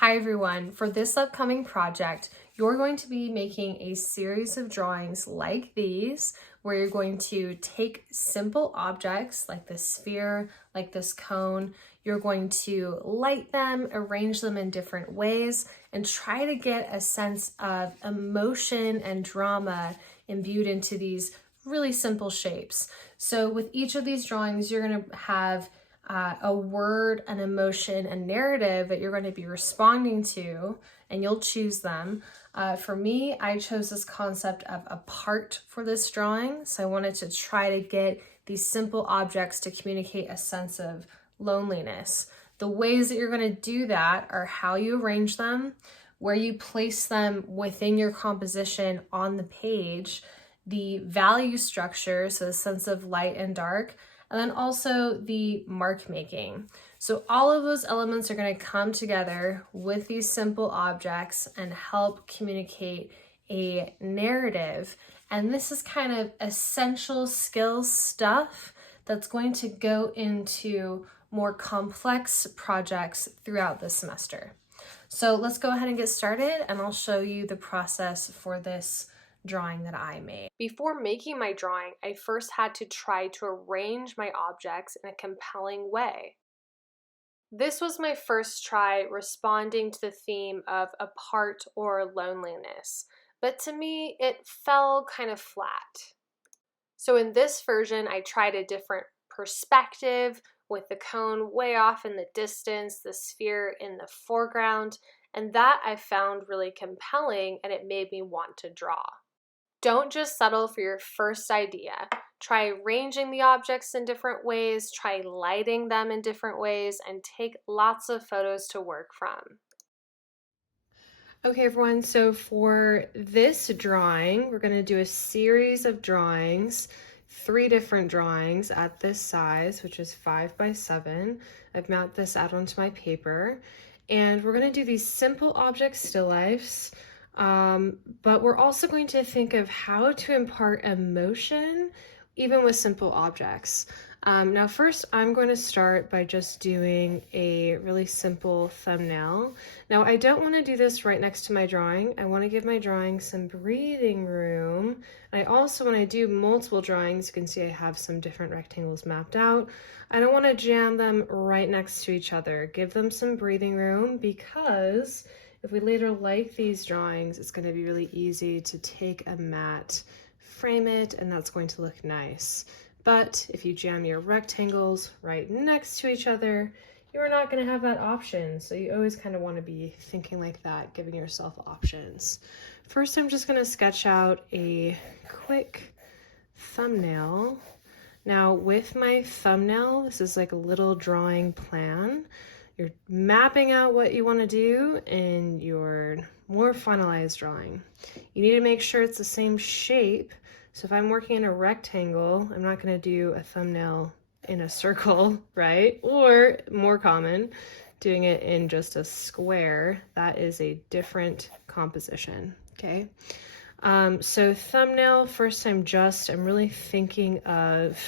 Hi everyone, for this upcoming project, you're going to be making a series of drawings like these, where you're going to take simple objects like this sphere, like this cone, you're going to light them, arrange them in different ways, and try to get a sense of emotion and drama imbued into these really simple shapes. So with each of these drawings, you're going to have a word, an emotion, a narrative that you're going to be responding to, and you'll choose them. For me, I chose this concept of a part for this drawing. So I wanted to try to get these simple objects to communicate a sense of loneliness. The ways that you're going to do that are how you arrange them, where you place them within your composition on the page, the value structure, so the sense of light and dark, and then also the mark making. So all of those elements are going to come together with these simple objects and help communicate a narrative. And this is kind of essential skills stuff that's going to go into more complex projects throughout the semester. So let's go ahead and get started, and I'll show you the process for this drawing that I made. Before making my drawing, I first had to try to arrange my objects in a compelling way. This was my first try responding to the theme of apart or loneliness, but to me it fell kind of flat. So in this version, I tried a different perspective with the cone way off in the distance, the sphere in the foreground, and that I found really compelling, and it made me want to draw. Don't just settle for your first idea. Try arranging the objects in different ways, try lighting them in different ways, and take lots of photos to work from. Okay everyone, so for this drawing, we're going to do a series of drawings, 3 different drawings at this size, which is 5 by 7. I've mapped this out onto my paper, and we're going to do these simple object still lifes. But we're also going to think of how to impart emotion even with simple objects. Now first I'm going to start by just doing a really simple thumbnail. Now I don't want to do this right next to my drawing. I want to give my drawing some breathing room. I also, when I do multiple drawings, you can see I have some different rectangles mapped out. I don't want to jam them right next to each other. Give them some breathing room, because if we later like these drawings, it's going to be really easy to take a mat, frame it, and that's going to look nice. But if you jam your rectangles right next to each other, you're not going to have that option. So you always kind of want to be thinking like that, giving yourself options. First, I'm just going to sketch out a quick thumbnail. Now with my thumbnail, this is like a little drawing plan. You're mapping out what you want to do in your more finalized drawing. You need to make sure it's the same shape. So if I'm working in a rectangle, I'm not going to do a thumbnail in a circle, right? Or more common, doing it in just a square. That is a different composition, okay? So thumbnail, first I'm really thinking of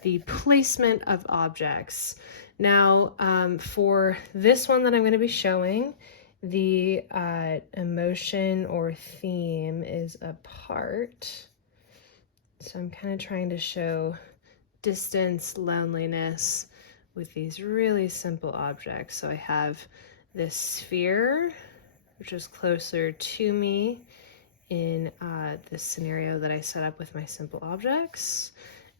the placement of objects. Now, for this one that I'm going to be showing, the emotion or theme is apart. So I'm kind of trying to show distance, loneliness with these really simple objects. So I have this sphere, which is closer to me in this scenario that I set up with my simple objects.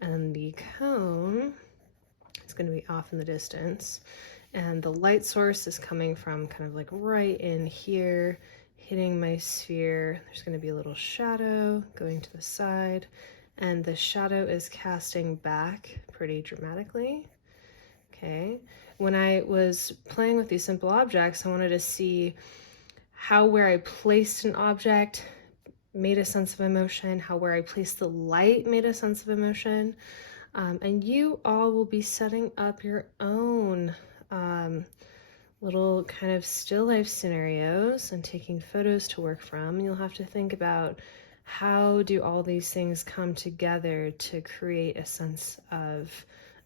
And the cone is going to be off in the distance. And the light source is coming from kind of like right in here, hitting my sphere. There's going to be a little shadow going to the side, and the shadow is casting back pretty dramatically. Okay. When I was playing with these simple objects, I wanted to see how where I placed an object made a sense of emotion, how where I placed the light made a sense of emotion. And you all will be setting up your own little kind of still life scenarios and taking photos to work from. You'll have to think about how do all these things come together to create a sense of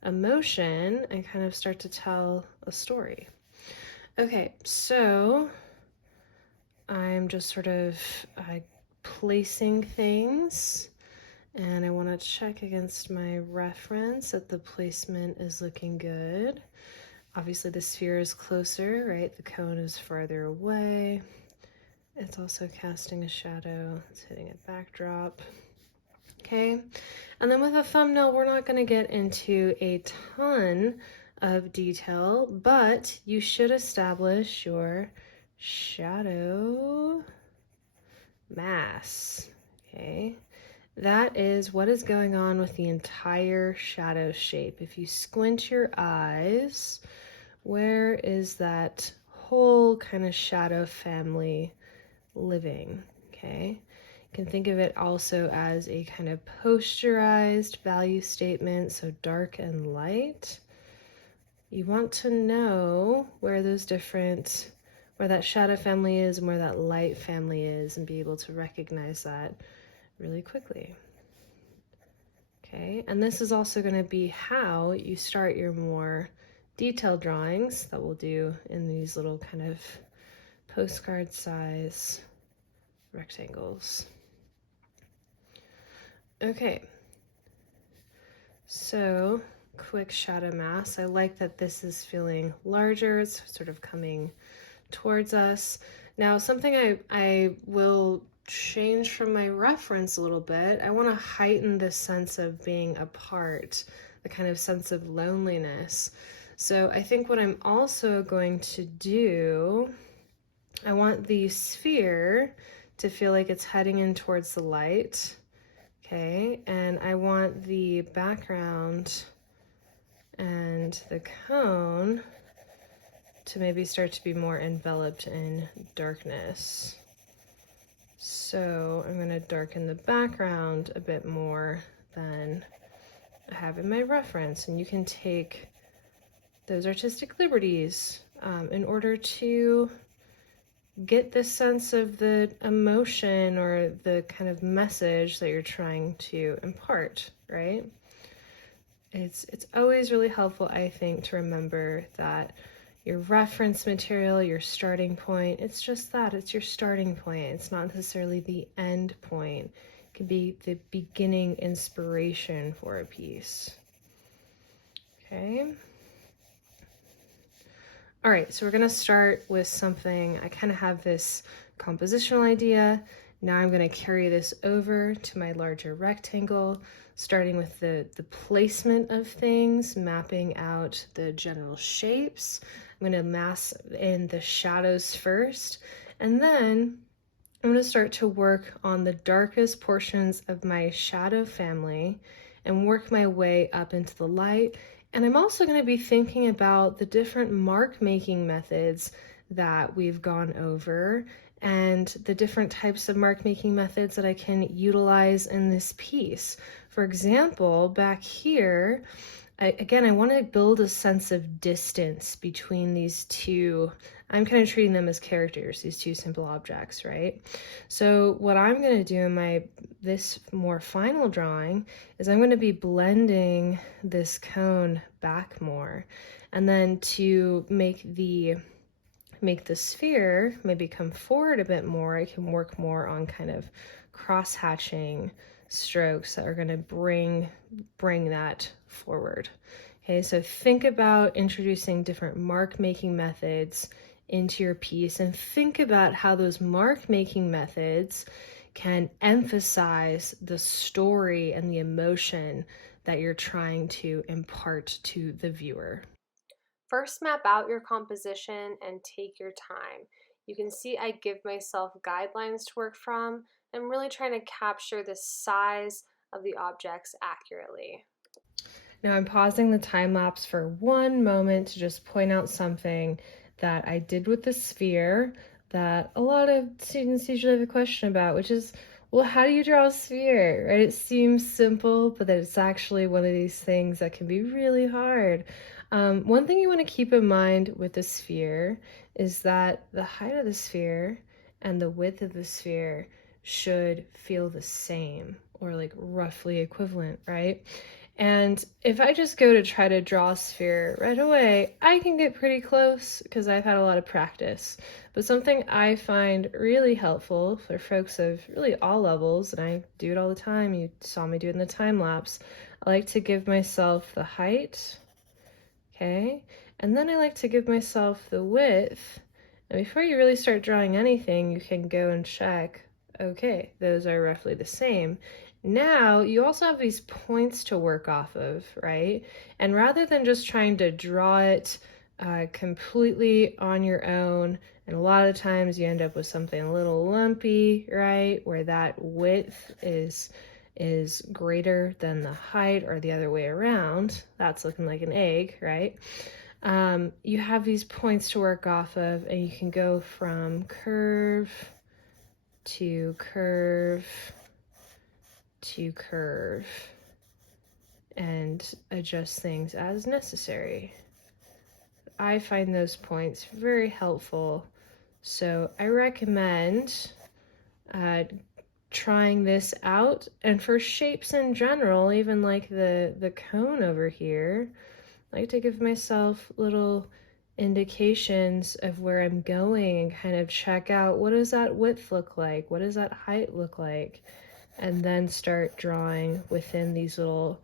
emotion and kind of start to tell a story. Okay, so I'm just sort of placing things, and I want to check against my reference that the placement is looking good. Obviously the sphere is closer, right? The cone is farther away. It's also casting a shadow. It's hitting a backdrop. Okay, and then with a thumbnail, we're not going to get into a ton of detail, but you should establish your shadow mass. Okay, that is what is going on with the entire shadow shape. If you squint your eyes, where is that whole kind of shadow family living? Okay, you can think of it also as a kind of posterized value statement, so dark and light. You want to know where those different, where that shadow family is and where that light family is, and be able to recognize that really quickly. Okay, and this is also going to be how you start your more detailed drawings that we'll do in these little kind of postcard size rectangles. Okay, so quick shadow mass. I like that this is feeling larger. It's sort of coming towards us. Now, something I will change from my reference a little bit. I want to heighten the sense of being apart, the kind of sense of loneliness. So I think what I'm also going to do, I want the sphere to feel like it's heading in towards the light. Okay, and I want the background and the cone to maybe start to be more enveloped in darkness. So I'm going to darken the background a bit more than I have in my reference, and you can take those artistic liberties in order to get the sense of the emotion or the kind of message that you're trying to impart, right? It's always really helpful, I think, to remember that your reference material, your starting point, it's just that, it's your starting point. It's not necessarily the end point. It can be the beginning inspiration for a piece. Okay. All right, so we're gonna start with something, I kind of have this compositional idea. Now I'm gonna carry this over to my larger rectangle, starting with the placement of things, mapping out the general shapes. I'm gonna mass in the shadows first, and then I'm gonna start to work on the darkest portions of my shadow family and work my way up into the light. And I'm also going to be thinking about the different mark making methods that we've gone over and the different types of mark making methods that I can utilize in this piece. For example, back here, I want to build a sense of distance between these two. I'm kind of treating them as characters, these two simple objects, right? So what I'm going to do in this more final drawing is I'm going to be blending this cone back more, and then to make the sphere maybe come forward a bit more, I can work more on kind of cross-hatching strokes that are going to bring that forward. Okay, so think about introducing different mark making methods into your piece, and think about how those mark making methods can emphasize the story and the emotion that you're trying to impart to the viewer. First, map out your composition and take your time. You can see I give myself guidelines to work from. I'm really trying to capture the size of the objects accurately. Now I'm pausing the time lapse for one moment to just point out something that I did with the sphere that a lot of students usually have a question about, which is, well, how do you draw a sphere, right? It seems simple, but that it's actually one of these things that can be really hard. One thing you want to keep in mind with the sphere is that the height of the sphere and the width of the sphere should feel the same or like roughly equivalent, right? And if I just go to try to draw a sphere right away, I can get pretty close because I've had a lot of practice. But something I find really helpful for folks of really all levels, and I do it all the time, you saw me do it in the time lapse, I like to give myself the height, okay? And then I like to give myself the width. And before you really start drawing anything, you can go and check, okay, those are roughly the same. Now you also have these points to work off of, right? And rather than just trying to draw it completely on your own, and a lot of times you end up with something a little lumpy, right? Where that width is greater than the height or the other way around. That's looking like an egg, right? You have these points to work off of, and you can go from curve to curve to curve and adjust things as necessary. I find those points very helpful, so I recommend trying this out. And for shapes in general, even like the cone over here, I like to give myself little indications of where I'm going and kind of check out, what does that width look like? What does that height look like? And then start drawing within these little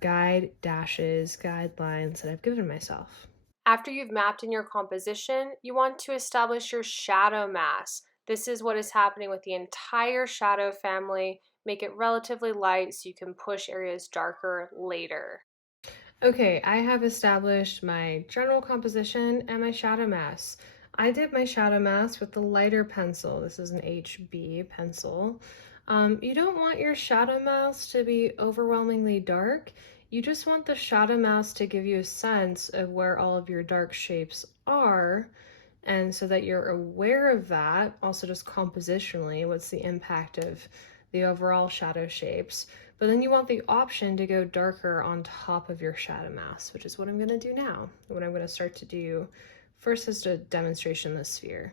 guide dashes, guidelines that I've given myself. After you've mapped in your composition, you want to establish your shadow mass. This is what is happening with the entire shadow family. Make it relatively light so you can push areas darker later. Okay, I have established my general composition and my shadow mass. I did my shadow mass with the lighter pencil. This is an HB pencil. You don't want your shadow mass to be overwhelmingly dark. You just want the shadow mass to give you a sense of where all of your dark shapes are, and so that you're aware of that. Also, just compositionally, what's the impact of the overall shadow shapes. But then you want the option to go darker on top of your shadow mass, which is what I'm going to do now. What I'm going to start to do first is a demonstration of the sphere.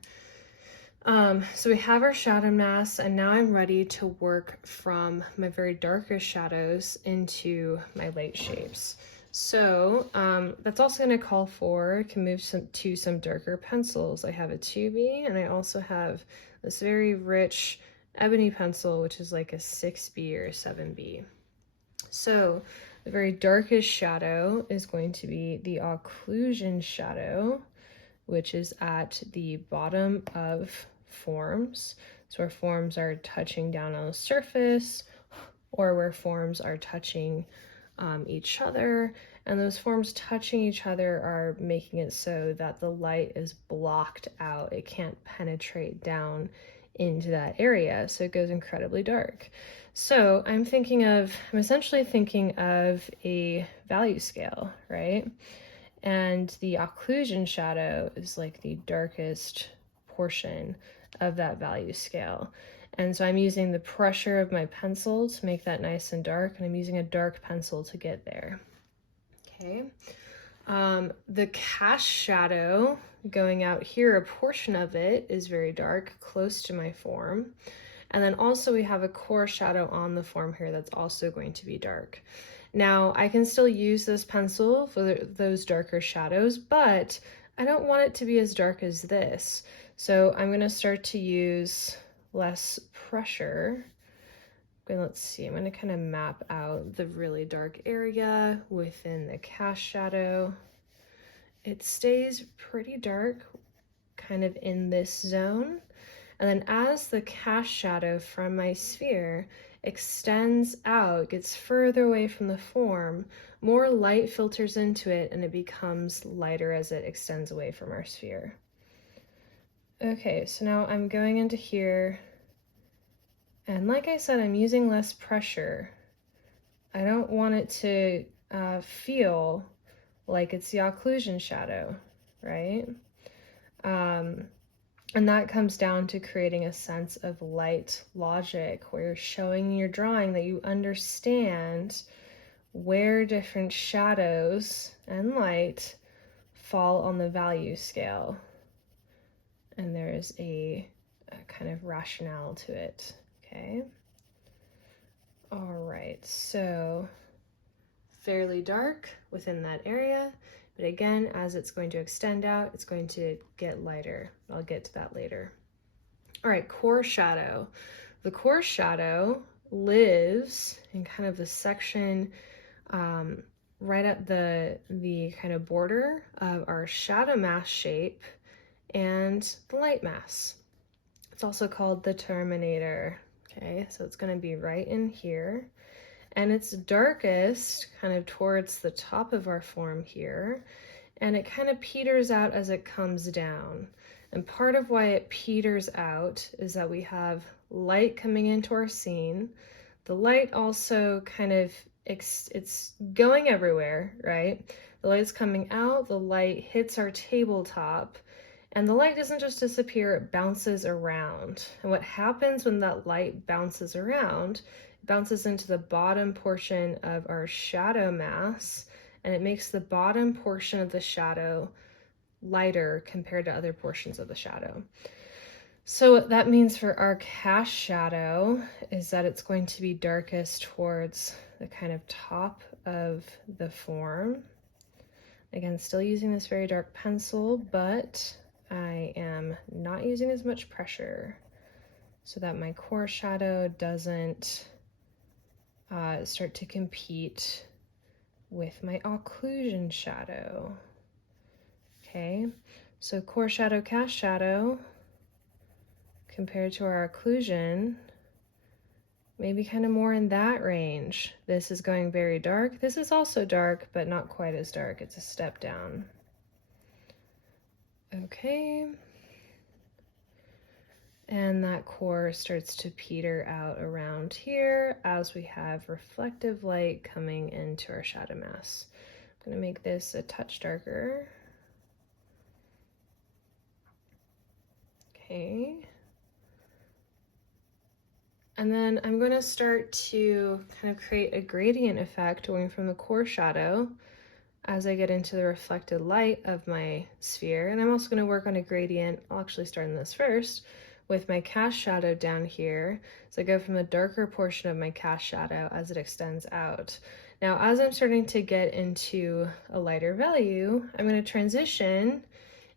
So we have our shadow mass, and now I'm ready to work from my very darkest shadows into my light shapes. So that's also going to call for, can move to some darker pencils. I have a 2B, and I also have this very rich ebony pencil, which is like a 6B or 7B. So the very darkest shadow is going to be the occlusion shadow, which is at the bottom of forms. So where forms are touching down on the surface, or where forms are touching each other, and those forms touching each other are making it so that the light is blocked out. It can't penetrate down into that area, so it goes incredibly dark. So I'm essentially thinking of a value scale, right? And the occlusion shadow is like the darkest portion of that value scale. And so I'm using the pressure of my pencil to make that nice and dark, and I'm using a dark pencil to get there. Okay. The cast shadow going out here, a portion of it is very dark, close to my form. And then also we have a core shadow on the form here that's also going to be dark. Now I can still use this pencil for those darker shadows, but I don't want it to be as dark as this. So I'm going to start to use less pressure. Okay, let's see, I'm going to kind of map out the really dark area within the cast shadow. It stays pretty dark, kind of in this zone. And then as the cast shadow from my sphere extends out, gets further away from the form, more light filters into it and it becomes lighter as it extends away from our sphere. Okay, so now I'm going into here, and like I said, I'm using less pressure. I don't want it to feel like it's the occlusion shadow, right? And that comes down to creating a sense of light logic, where you're showing in your drawing that you understand where different shadows and light fall on the value scale. And there is a kind of rationale to it, okay? All right, so fairly dark within that area, but again, as it's going to extend out, it's going to get lighter. I'll get to that later. All right, core shadow. The core shadow lives in kind of the section right at the kind of border of our shadow mass shape and the light mass. It's also called the terminator. Okay, so it's going to be right in here. And it's darkest kind of towards the top of our form here. And it kind of peters out as it comes down. And part of why it peters out is that we have light coming into our scene. The light also kind of, it's going everywhere, right? The light's coming out, the light hits our tabletop, and the light doesn't just disappear, it bounces around. And what happens when that light bounces around, it bounces into the bottom portion of our shadow mass, and it makes the bottom portion of the shadow lighter compared to other portions of the shadow. So what that means for our cast shadow is that it's going to be darkest towards the kind of top of the form. Again, still using this very dark pencil, but I am not using as much pressure so that my core shadow doesn't start to compete with my occlusion shadow. Okay, so core shadow, cast shadow, compared to our occlusion, maybe kind of more in that range. This is going very dark. This is also dark, but not quite as dark. It's a step down. Okay. And that core starts to peter out around here as we have reflective light coming into our shadow mass. I'm going to make this a touch darker. Okay. And then I'm going to start to kind of create a gradient effect going from the core shadow as I get into the reflected light of my sphere. And I'm also going to work on a gradient, I'll actually start in this first, with my cast shadow down here. So I go from the darker portion of my cast shadow as it extends out. Now, as I'm starting to get into a lighter value, I'm going to transition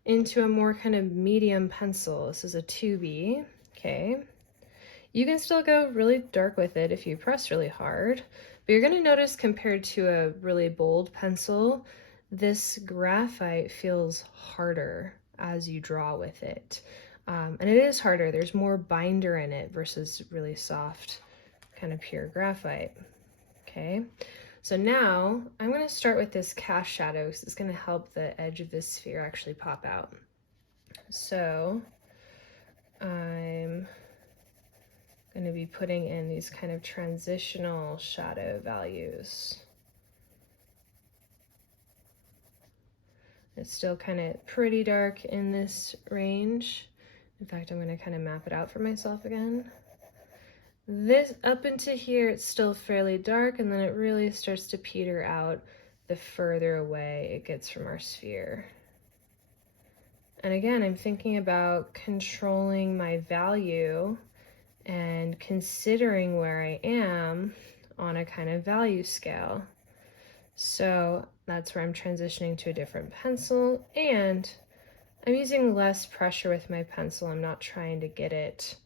into a more kind of medium pencil. This is a 2B, okay? You can still go really dark with it if you press really hard, but you're going to notice compared to a really bold pencil, this graphite feels harder as you draw with it. And it is harder. There's more binder in it versus really soft, kind of pure graphite. Okay, so now I'm going to start with this cast shadow because it's going to help the edge of this sphere actually pop out. So I'm going to be putting in these kind of transitional shadow values. It's still kind of pretty dark in this range. In fact, I'm going to kind of map it out for myself again. This up into here, it's still fairly dark, and then it really starts to peter out the further away it gets from our sphere. And again, I'm thinking about controlling my value and considering where I am on a kind of value scale. So that's where I'm transitioning to a different pencil, and I'm using less pressure with my pencil. I'm not trying to get it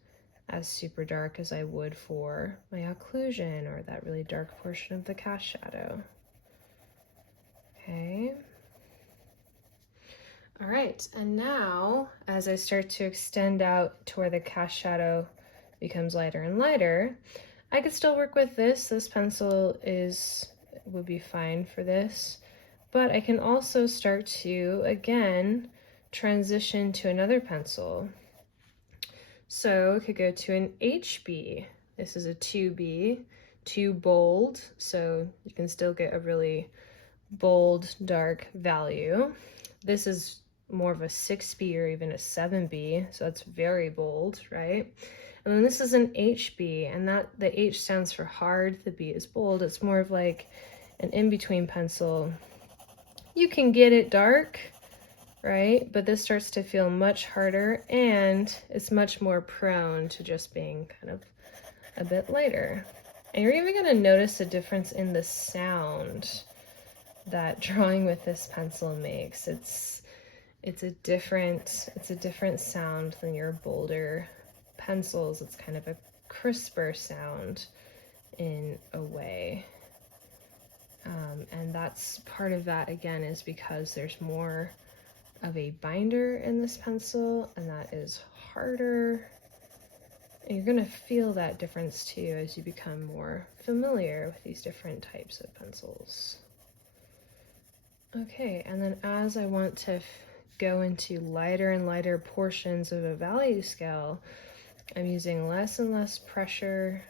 as super dark as I would for my occlusion or that really dark portion of the cast shadow. Okay. All right, and now as I start to extend out to where the cast shadow becomes lighter and lighter, I could still work with this. This pencil would be fine for this, but I can also start to, again, transition to another pencil. So I could go to an HB. This is a 2B, too bold, so you can still get a really bold, dark value. This is more of a 6B or even a 7B, so that's very bold, right? And then this is an HB, and that the H stands for hard, the B is bold. It's more of like an in-between pencil. You can get it dark, right? But this starts to feel much harder, and it's much more prone to just being kind of a bit lighter. And you're even going to notice a difference in the sound that drawing with this pencil makes. It's a different sound than your bolder pencils. It's kind of a crisper sound in a way. And that's part of that, again, is because there's more of a binder in this pencil, and that is harder. And you're gonna feel that difference too as you become more familiar with these different types of pencils. Okay, and then as I want to go into lighter and lighter portions of a value scale, I'm using less and less pressure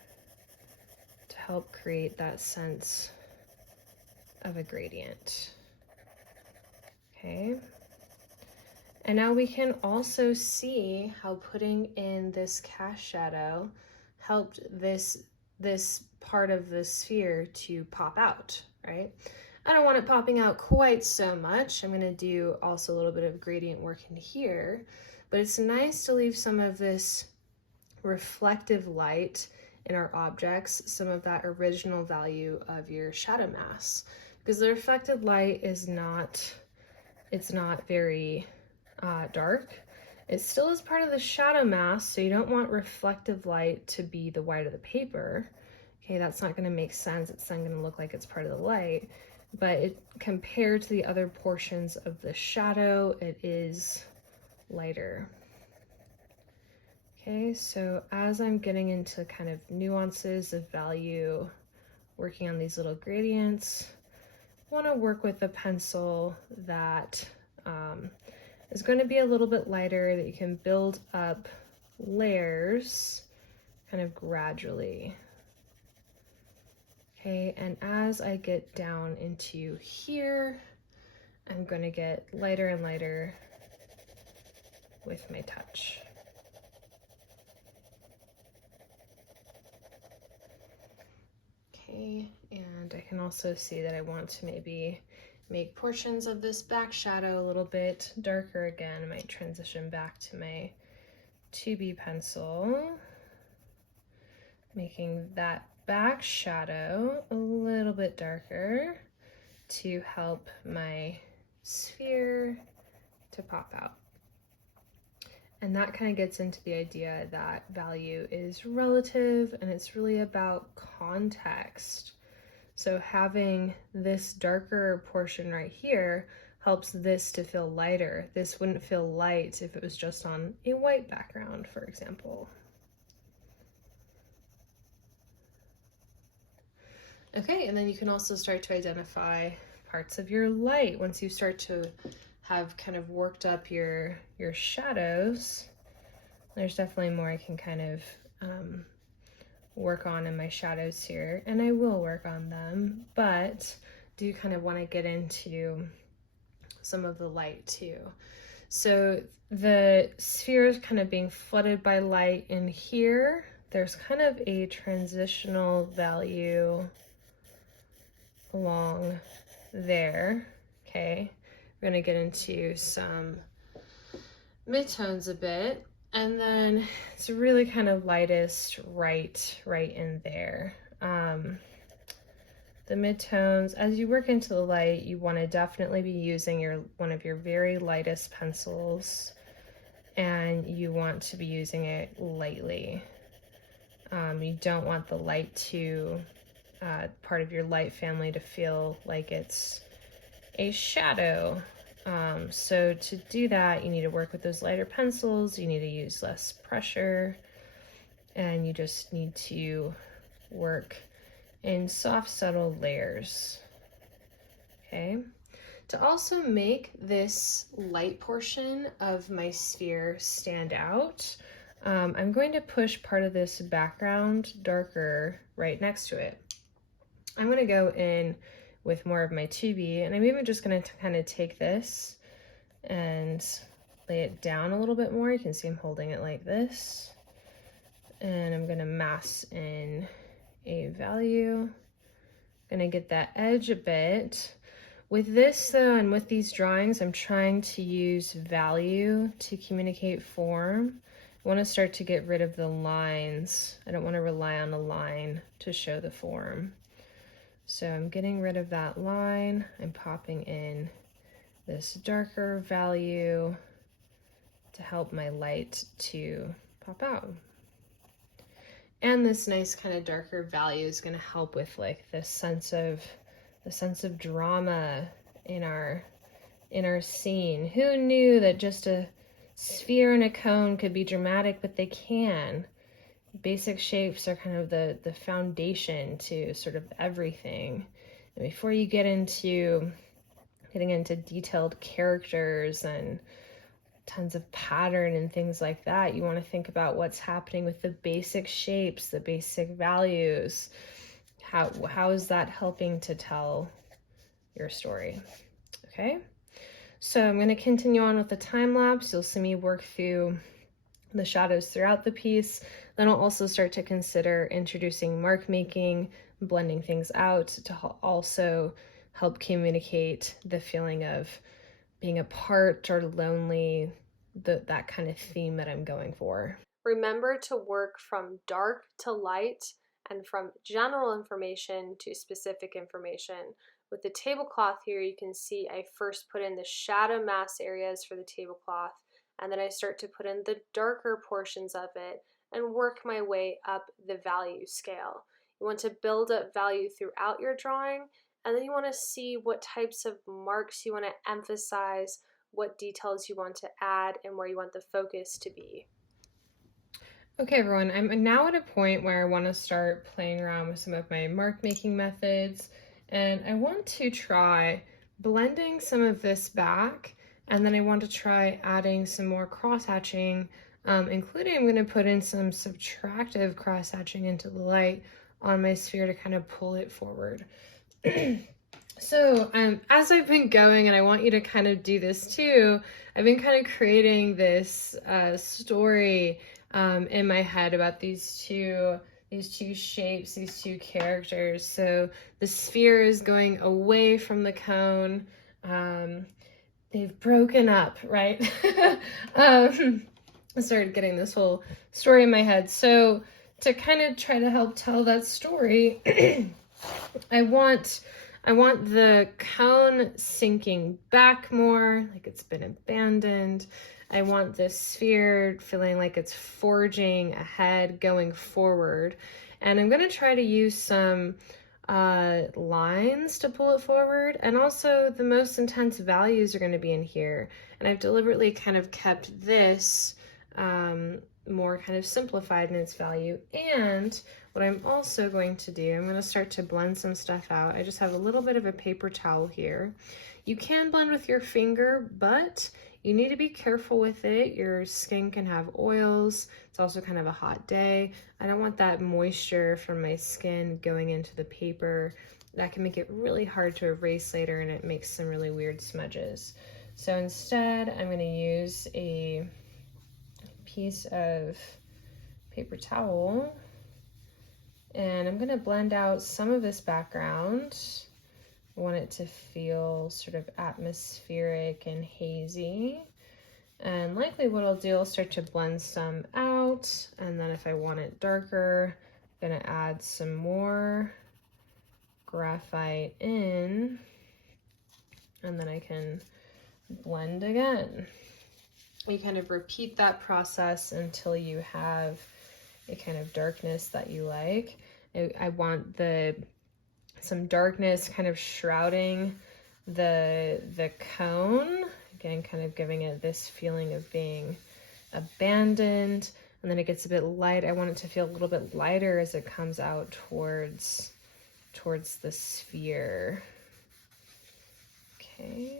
to help create that sense of a gradient. Okay. And now we can also see how putting in this cast shadow helped this part of the sphere to pop out, right? I don't want it popping out quite so much. I'm going to do also a little bit of gradient work in here, but it's nice to leave some of this reflective light in our objects, some of that original value of your shadow mass, because the reflected light is not, it's not very dark. It still is part of the shadow mass, so you don't want reflective light to be the white of the paper. Okay, that's not going to make sense. It's not going to look like it's part of the light, but it, compared to the other portions of the shadow, it is lighter. Okay, so as I'm getting into kind of nuances of value, working on these little gradients, I want to work with a pencil that is going to be a little bit lighter, that you can build up layers kind of gradually. Okay, and as I get down into here, I'm going to get lighter and lighter with my touch. Okay, and I can also see that I want to maybe make portions of this back shadow a little bit darker again. I might transition back to my 2B pencil, making that back shadow a little bit darker to help my sphere to pop out. And that kind of gets into the idea that value is relative and it's really about context. So having this darker portion right here helps this to feel lighter. This wouldn't feel light if it was just on a white background, for example. Okay, and then you can also start to identify parts of your light once you start to have kind of worked up your shadows. There's definitely more I can kind of work on in my shadows here, and I will work on them, but do kind of want to get into some of the light too. So the sphere is kind of being flooded by light in here. There's kind of a transitional value along there. Okay, we're going to get into some midtones a bit, and then it's really kind of lightest right in there. The midtones, as you work into the light, you want to definitely be using one of your very lightest pencils, and you want to be using it lightly. You don't want the light to part of your light family to feel like it's a shadow. So to do that, you need to work with those lighter pencils, you need to use less pressure, and you just need to work in soft, subtle layers. Okay. To also make this light portion of my sphere stand out, I'm going to push part of this background darker right next to it. I'm going to go in with more of my 2B, and I'm even just going to kind of take this and lay it down a little bit more. You can see I'm holding it like this, and I'm going to mass in a value. I'm going to get that edge a bit. With this though, and with these drawings, I'm trying to use value to communicate form. I want to start to get rid of the lines. I don't want to rely on a line to show the form. So I'm getting rid of that line. I'm popping in this darker value to help my light to pop out. And this nice kind of darker value is going to help with like the sense of drama in our scene. Who knew that just a sphere and a cone could be dramatic, but they can. Basic shapes are kind of the foundation to sort of everything. And before you get into getting into detailed characters and tons of pattern and things like that, you want to think about what's happening with the basic shapes, the basic values. How is that helping to tell your story? Okay, so I'm going to continue on with the time lapse. You'll see me work through the shadows throughout the piece. Then I'll also start to consider introducing mark making, blending things out to also help communicate the feeling of being apart or lonely, that kind of theme that I'm going for. Remember to work from dark to light and from general information to specific information. With the tablecloth here, you can see I first put in the shadow mask areas for the tablecloth, and then I start to put in the darker portions of it and work my way up the value scale. You want to build up value throughout your drawing, and then you want to see what types of marks you want to emphasize, what details you want to add, and where you want the focus to be. Okay, everyone, I'm now at a point where I want to start playing around with some of my mark making methods, and I want to try blending some of this back, and then I want to try adding some more cross hatching, including I'm going to put in some subtractive cross hatching into the light on my sphere to kind of pull it forward. So as I've been going, and I want you to kind of do this too, I've been kind of creating this story in my head about these two shapes, these two characters. So the sphere is going away from the cone. They've broken up, right? I started getting this whole story in my head. So to kind of try to help tell that story, I want the cone sinking back more, like it's been abandoned. I want this sphere feeling like it's forging ahead, going forward. And I'm going to try to use some lines to pull it forward. And also the most intense values are going to be in here. And I've deliberately kind of kept this more kind of simplified in its value. And what I'm also going to do, I'm going to start to blend some stuff out. I just have a little bit of a paper towel here. You can blend with your finger, but you need to be careful with it. Your skin can have oils. It's also kind of a hot day. I don't want that moisture from my skin going into the paper. That can make it really hard to erase later, and it makes some really weird smudges. So instead, I'm going to use a piece of paper towel, and I'm going to blend out some of this background. I want it to feel sort of atmospheric and hazy. And likely what I'll do, I'll start to blend some out, and then if I want it darker, I'm going to add some more graphite in, and then I can blend again. You kind of repeat that process until you have a kind of darkness that you like. I want some darkness kind of shrouding the cone, again kind of giving it this feeling of being abandoned, and then it gets a bit light. I want it to feel a little bit lighter as it comes out towards the sphere. Okay.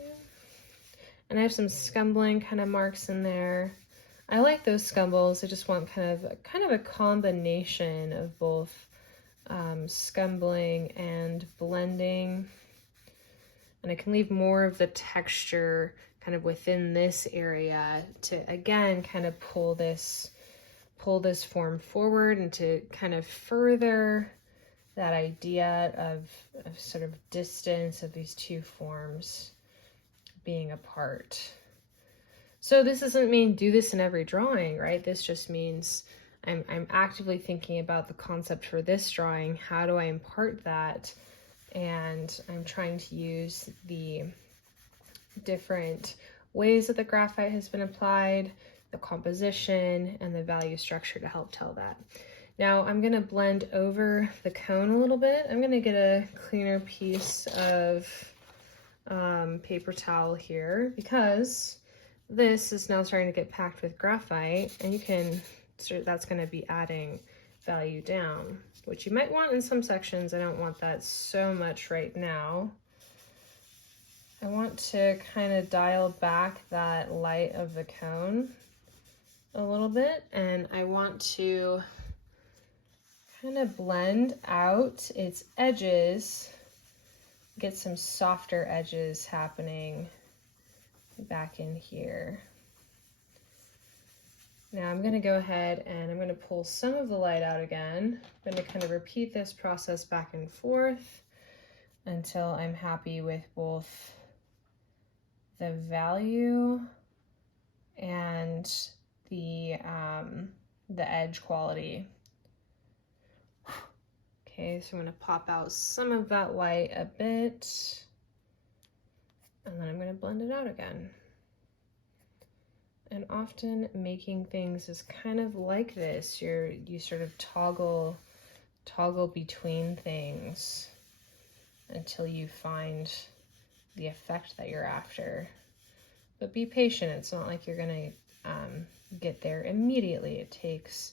And I have some scumbling kind of marks in there. I like those scumbles. I just want kind of a combination of both scumbling and blending. And I can leave more of the texture kind of within this area to, again, kind of pull this form forward and to kind of further that idea of sort of distance of these two forms being apart. So this doesn't mean do this in every drawing, right? This just means I'm actively thinking about the concept for this drawing. How do I impart that and I'm trying to use the different ways that the graphite has been applied, the composition, and the value structure to help tell that. Now I'm gonna blend over the cone a little bit. I'm gonna get a cleaner piece of paper towel here because this is now starting to get packed with graphite, and you can, so that's gonna be adding value down, which you might want in some sections. I don't want that so much right now. I want to kind of dial back that light of the cone a little bit, and I want to kind of blend out its edges, get some softer edges happening back in here. Now I'm going to go ahead and I'm going to pull some of the light out again. I'm going to kind of repeat this process back and forth until I'm happy with both the value and the edge quality. Okay, so I'm going to pop out some of that light a bit, and then I'm going to blend it out again. And often making things is kind of like this. You sort of toggle between things until you find the effect that you're after. But be patient. It's not like you're going to get there immediately. It takes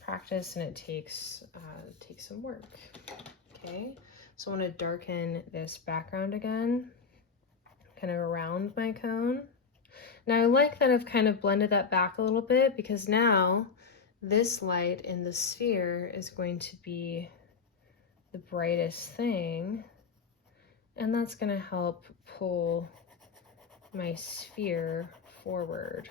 practice, and it takes some work. Okay, so I want to darken this background again, kind of around my cone. Now I like that I've kind of blended that back a little bit, because now this light in the sphere is going to be the brightest thing, and that's going to help pull my sphere forward.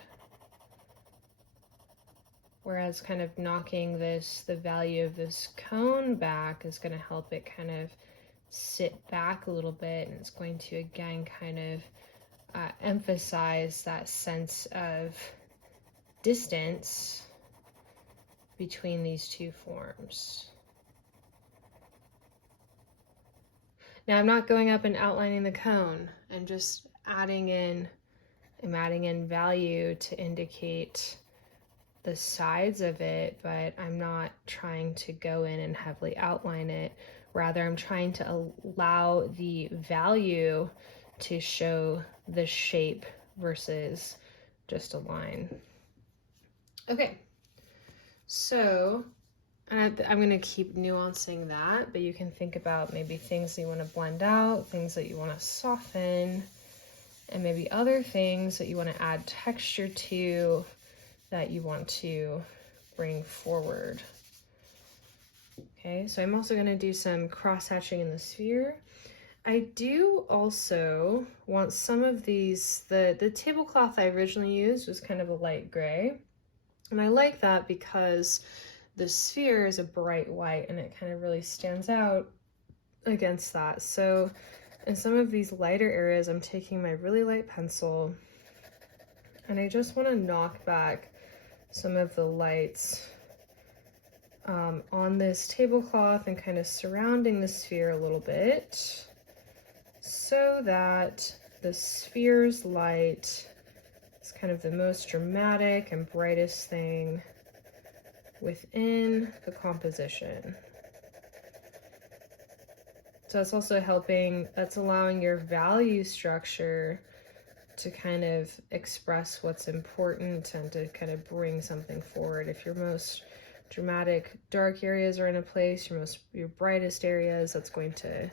Whereas kind of knocking the value of this cone back is going to help it kind of sit back a little bit, and it's going to again kind of emphasize that sense of distance between these two forms. Now I'm not going up and outlining the cone. I'm just adding in value to indicate the sides of it, but I'm not trying to go in and heavily outline it. Rather, I'm trying to allow the value to show the shape versus just a line. Okay, so I'm going to keep nuancing that, but you can think about maybe things that you want to blend out, things that you want to soften, and maybe other things that you want to add texture to, that you want to bring forward. Okay, so I'm also going to do some cross-hatching in the sphere. I do also want some of these, the tablecloth I originally used was kind of a light gray, and I like that because the sphere is a bright white and it kind of really stands out against that. So in some of these lighter areas, I'm taking my really light pencil, and I just want to knock back some of the lights on this tablecloth and kind of surrounding the sphere a little bit, so that the sphere's light is kind of the most dramatic and brightest thing within the composition. So that's also helping, that's allowing your value structure to kind of express what's important and to kind of bring something forward. If your most dramatic dark areas are in a place, your brightest areas, that's going to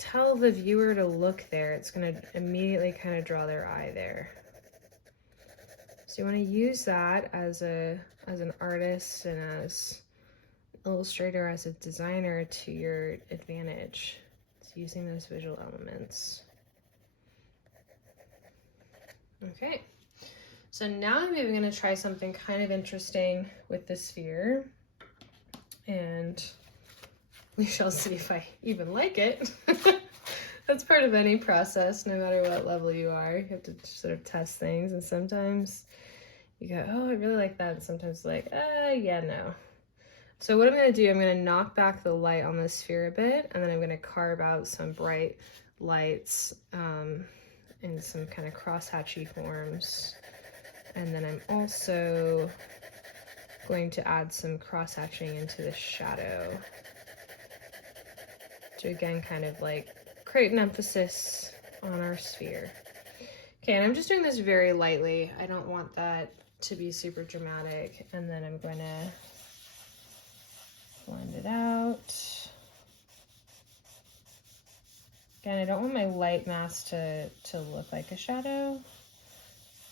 tell the viewer to look there. It's going to immediately kind of draw their eye there. So you want to use that as an artist and as an illustrator, as a designer, to your advantage. It's using those visual elements. Okay, so now I'm maybe going to try something kind of interesting with the sphere, and we shall see if I even like it. That's part of any process, no matter what level you are. You have to sort of test things, and sometimes you go, oh, I really like that, and sometimes like, yeah, no. So what I'm going to do, I'm going to knock back the light on the sphere a bit, and then I'm going to carve out some bright lights in some kind of crosshatchy forms. And then I'm also going to add some crosshatching into the shadow to again kind of like create an emphasis on our sphere. Okay, and I'm just doing this very lightly. I don't want that to be super dramatic. And then I'm going to blend it out. Again, I don't want my light mask to look like a shadow,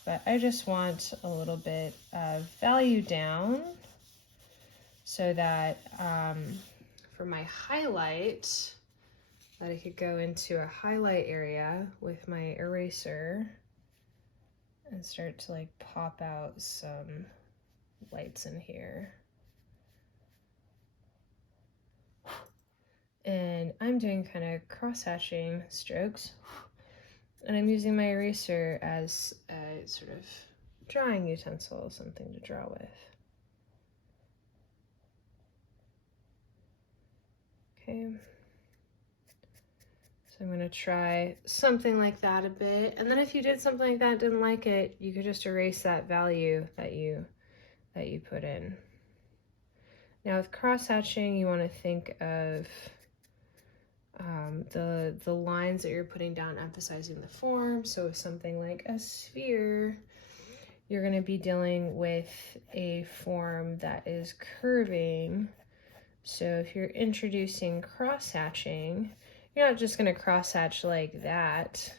but I just want a little bit of value down so that for my highlight, that I could go into a highlight area with my eraser and start to like pop out some lights in here. And I'm doing kind of cross-hatching strokes, and I'm using my eraser as a sort of drawing utensil, something to draw with. Okay. So I'm gonna try something like that a bit. And then if you did something like that and didn't like it, you could just erase that value that you put in. Now with cross-hatching, you wanna think of the lines that you're putting down emphasizing the form. So with something like a sphere, you're going to be dealing with a form that is curving. So if you're introducing cross-hatching, you're not just going to cross-hatch like that,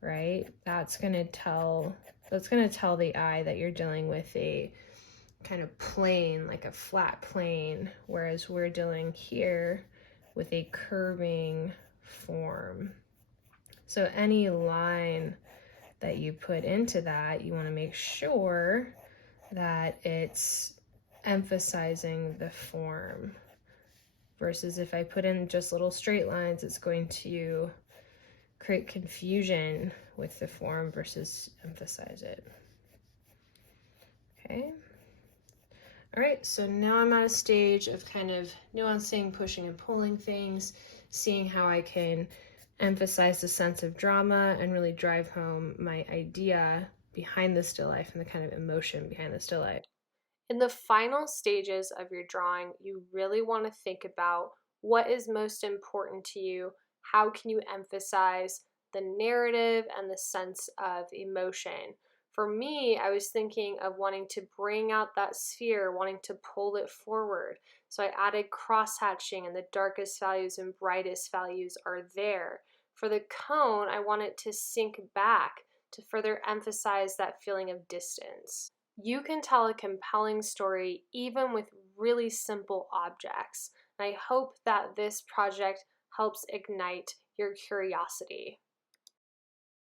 right? That's going to tell the eye that you're dealing with a kind of plane, like a flat plane, whereas we're dealing here with a curving form. So any line that you put into that, you want to make sure that it's emphasizing the form. Versus if I put in just little straight lines, it's going to create confusion with the form versus emphasize it. Okay. All right, so now I'm at a stage of kind of nuancing, pushing and pulling things, seeing how I can emphasize the sense of drama and really drive home my idea behind the still life and the kind of emotion behind the still life. In the final stages of your drawing, you really want to think about what is most important to you. How can you emphasize the narrative and the sense of emotion? For me, I was thinking of wanting to bring out that sphere, wanting to pull it forward. So I added cross-hatching, and the darkest values and brightest values are there. For the cone, I want it to sink back to further emphasize that feeling of distance. You can tell a compelling story even with really simple objects. And I hope that this project helps ignite your curiosity.